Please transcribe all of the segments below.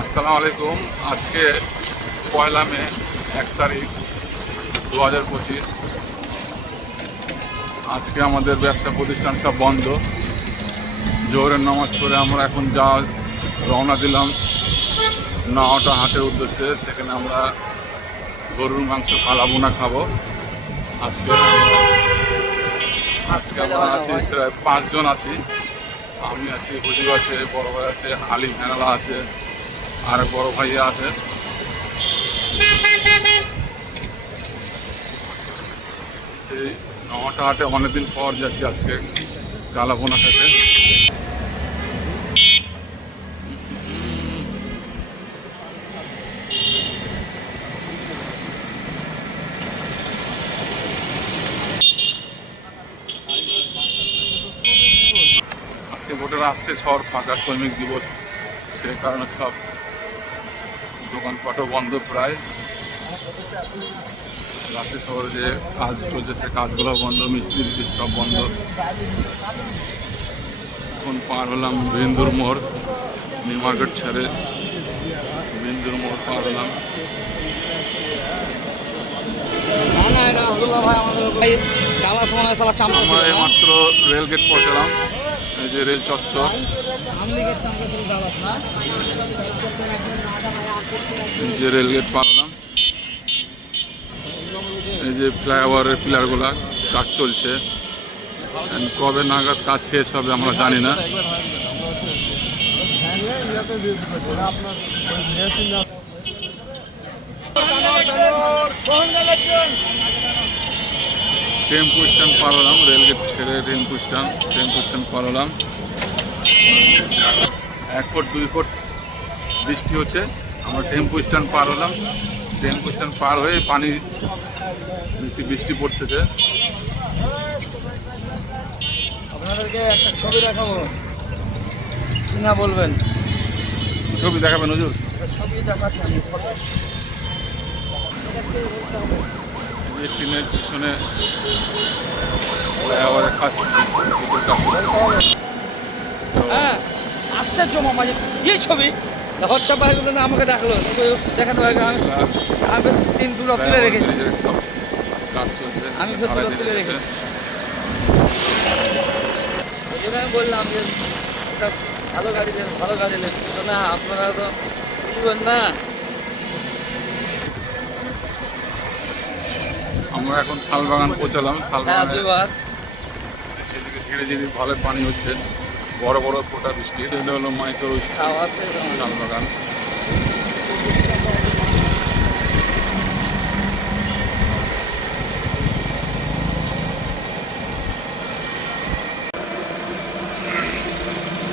আসসালামু আলাইকুম। আজকে 1 মে 1 তারিখ 2025। আজকে আমাদের ব্যবসা প্রতিষ্ঠান সব বন্ধ। জোহরের নামাজ পড়ে আমরা এখন রওনা দিলাম নওয়াটা হাটের উদ্দেশ্যে। সেখানে আমরা গরুর মাংস কালাবোনা খাবো। আজকে আমরা আছি 5 জন আছি। আমি আছি, হুজুর আছে, বড় ভাই আছে, আলিম হেনালা আছে, আর বড় ভাইয়া আছে। এই নওয়াটা হাটে অনেকদিন পর যাচ্ছি আজকে কালাবোনা খেতে। আজকে ভোটার আসছে, শহর ফাঁকা, শ্রমিক দিবস, সে কারণে সব দোকানপাটও বন্ধ প্রায়। রাতে শহরে যে কাজ চলছে সে কাজগুলো বন্ধ, মিস্ত্রি সব বন্ধ। এখন পার হলাম বিন্দুর মোড়, নিউ মার্কেট ছেড়ে বিন্দুর মোড় পার হলাম। আমরা মাত্র রেলগেট পৌঁছলাম। এই যে রেল চত্বর, এই যে রেলগেট পার হলাম। এই যে ফ্লাইওভারের পিলারগুলা কাজ চলছে, কবে নাগাদ কাজ শেষ হবে আমরা জানি না। টেম্পু স্ট্যান্ড পার হলাম, রেলগেট ছেড়ে টেম্পু স্ট্যান্ড পার হলাম। 1 ফুট 2 ফুট বৃষ্টি হচ্ছে, আমরা টেম্পু স্ট্যান্ড পার হলাম। টেম্পু স্ট্যান্ড পার হয়ে পানি বৃষ্টি পড়তেছে। আপনাদেরকে একটা ছবি দেখাবো, না বলবেন? ছবি দেখাবেন হুজুর? ছবি দেখাচ্ছি আমি। এই ট্রেনের পিছনে ফ্লাইওভারের কাজ চলছে। হ্যাঁ, আশ্চর্য মামা, এই ছবি হোয়াটসঅ্যাপ ভাইগুলো না আমাকে ডাকলো, দেখাতে পারি। আমি 3 দুটো তুলে রেখেছি, কাজ চলছে, আমি তুলে রেখেছি। এই জন্য আমি বললাম যে এটা ভালো গাড়ি নেন, কিন্তু না, আপনারা তো বুঝবেন না। আমরা এখন শালবাগান পৌঁছালাম। হ্যাঁ, 2 বার। সেদিকে ধীরে ধীরে ভালো পানি হচ্ছে, বড় বড় ফোঁটা বৃষ্টি। এটা হলো মাইক্রো শালবাগান।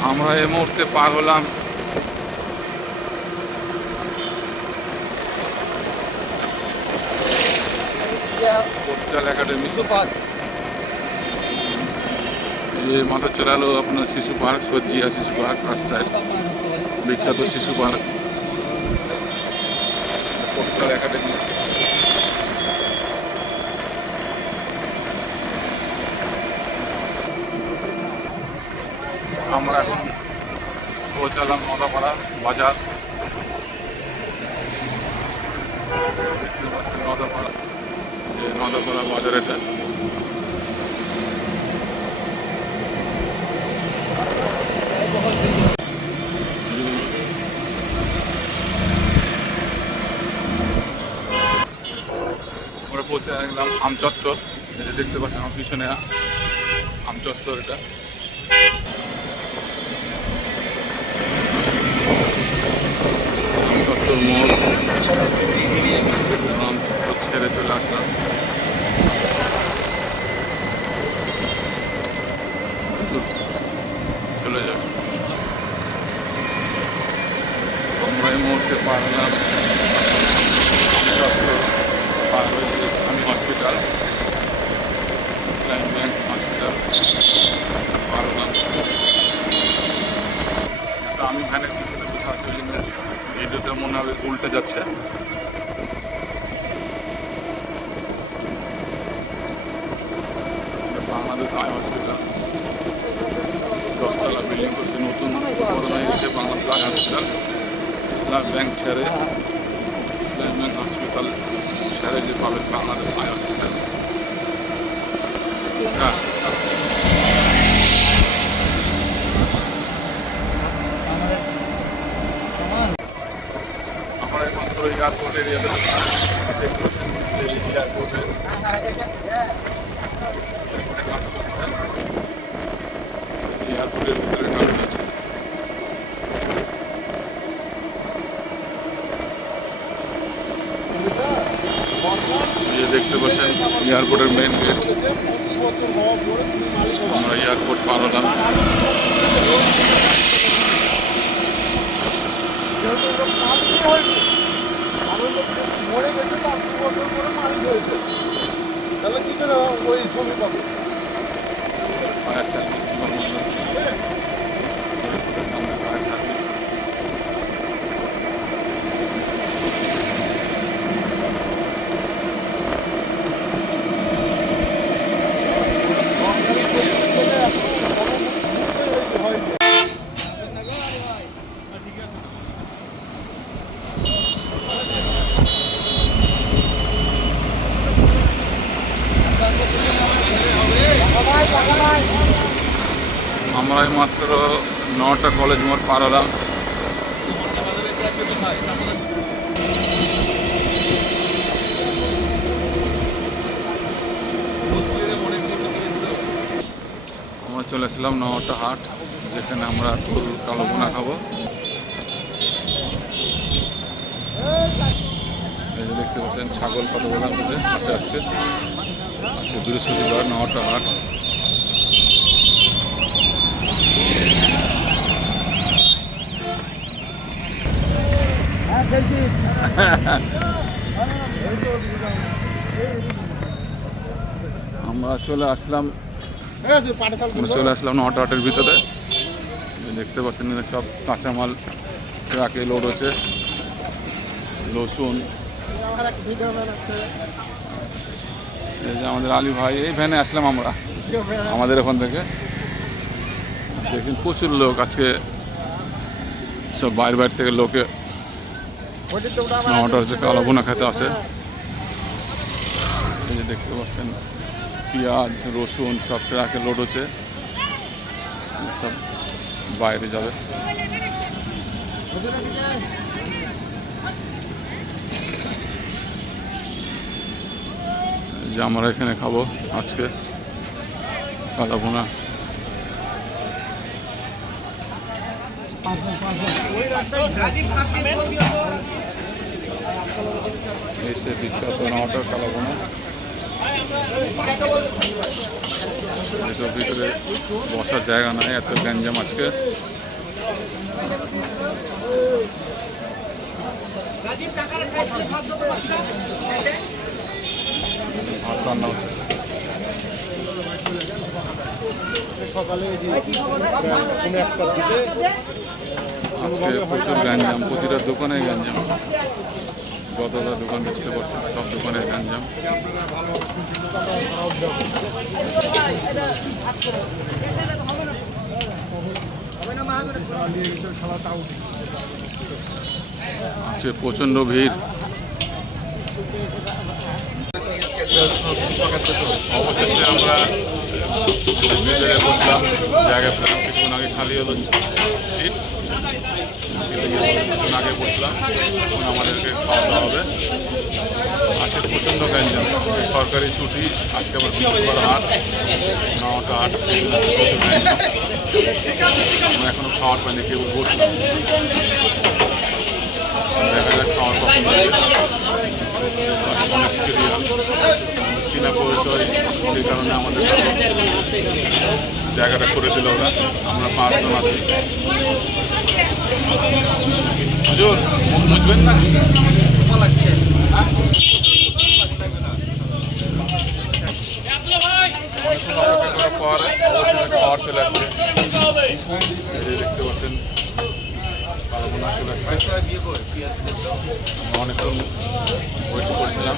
আমরা এই মুহূর্তে পার হলাম পোস্টাল একাডেমি। এই মাথাচড়া হলো আপনার শিশু পার্ক, সজ্জিয়া শিশু পার্ক, রাজশাহীর বিখ্যাত শিশু পার্ক পোস্টাল একাডেমি। আমরা এখন পৌঁছালাম নদাপাড়া বাজার। দেখতে পাচ্ছেন নদাপাড়া, যে নদাপাড়া বাজার এটা। আমরা পৌঁছে গেলাম আমচত্বর। এটা দেখতে পাচ্ছেন আমার পিছনে আমচত্বর, এটা আমচত্বর মোড়। আমচত্বর ছেড়ে চলে আসলাম। চলে যাবে। আমরা এই মুহূর্তে পার হলাম পার হয়ে ইসলামী হসপিটাল, ইসলামী ব্যাংক হসপিটাল পার হলাম। আমি ভ্যানের পিছনে বসে আছি, ওই জন্য ভিডিওটা মনে হবে উল্টে যাচ্ছে। বাংলাদেশ আই হসপিটাল, 10 তলা বিল্ডিং করছে, নতুন উদ্বোধন হয়ে গেছে বাংলাদেশ আই হসপিটাল। ইসলাম ব্যাংক ছেড়ে, ইসলাম ব্যাংক হসপিটাল ছেড়ে যে পাবেন বাংলাদেশ আই হসপিটাল। হ্যাঁ, আমরা একমাত্র এয়ারপোর্ট এরিয়াতে দেখতে পাচ্ছেন এই এয়ারপোর্টে কাজ চলছে, এয়ারপোর্টের ভিতরে কাজ চলছে। এই দেখতে পাচ্ছেন এয়ারপোর্টের মেইন গেট। আমরা এয়ারপোর্ট পার হলাম। তাহলে কি করে ওই ছবি পাবো? ফায়ার সার্ভিস সামনে ফায়ার সার্ভিস। আমরা মাত্র 9টা কলেজ মোড় পার হলাম। আমরা চলে এসেছিলাম 9টা হাট, যেখানে আমরা গরুর কালো বোনা খাবো। এই যে দেখতে পাচ্ছেন ছাগল কত বলা হচ্ছে হাটে আজকে। আজকে বৃহস্পতিবার 9টা হাট। আমরা চলে আসলাম 9টা হাটের ভিতরে। দেখতে পাচ্ছেন সব কাঁচামাল ট্রাকে লোড হচ্ছে, রসুন। এই যে আমাদের আলী ভাই, এই ভ্যানে আসলাম আমরা আমাদের ওখান থেকে। দেখুন প্রচুর লোক আজকে, সব বাইরে থেকে লোকে 9টা হচ্ছে কালো বোনা খেতে আসে। এই যে দেখতে পাচ্ছেন পেঁয়াজ, রসুন সব ট্রাকে লোড হচ্ছে, সব বাইরে যাবে। যে আমরা এখানে খাবো আজকে কালো বোনা। এসে বিখ্যাত 9টার কালো বোনা। এটার ভিতরে বসার জায়গা নাই, এত গ্যাঞ্জাম আজকে। ভাত রান্না হচ্ছে। আজকে প্রচুর গ্যাঞ্জাম, প্রতিটা দোকানে গ্যাঞ্জাম। যতটা দোকান দেখতে পাচ্ছেন সব দোকানের গ্যাঞ্জাম। আজকে প্রচণ্ড ভিড়। অবশেষে আমরা ভিতরে বসলাম, জায়গা পেলাম। কিছুক্ষণ আগে খালি হলো সিট, কিছুক্ষণ আগে বসলাম। এখন আমাদেরকে খাওয়া দাওয়া হবে। আজকে প্রচণ্ড গ্যাঞ্জাম, সরকারি ছুটি, আজকে আবার বৃহস্পতিবার হাট, 9টা হাট। প্রচুর গ্যাঞ্জাম। আমরা এখনো খাওয়ার পাইনি, কেউ বসলাম। দেখা যাক খাওয়ার কখন অনেক সিরিয়াল চীনা পরিচয়, সেই কারণে আমাদের জায়গাটা করে দিল ওরা। আমরা 5 জন আছি। হুজুর বুঝবেন না লাগছে। পর অবশ্যই খাওয়ার চলে আসছে। দেখতে পাচ্ছেন কালো বোনা চলে আসছে। অনেকক্ষণ ওয়েট করছিলাম।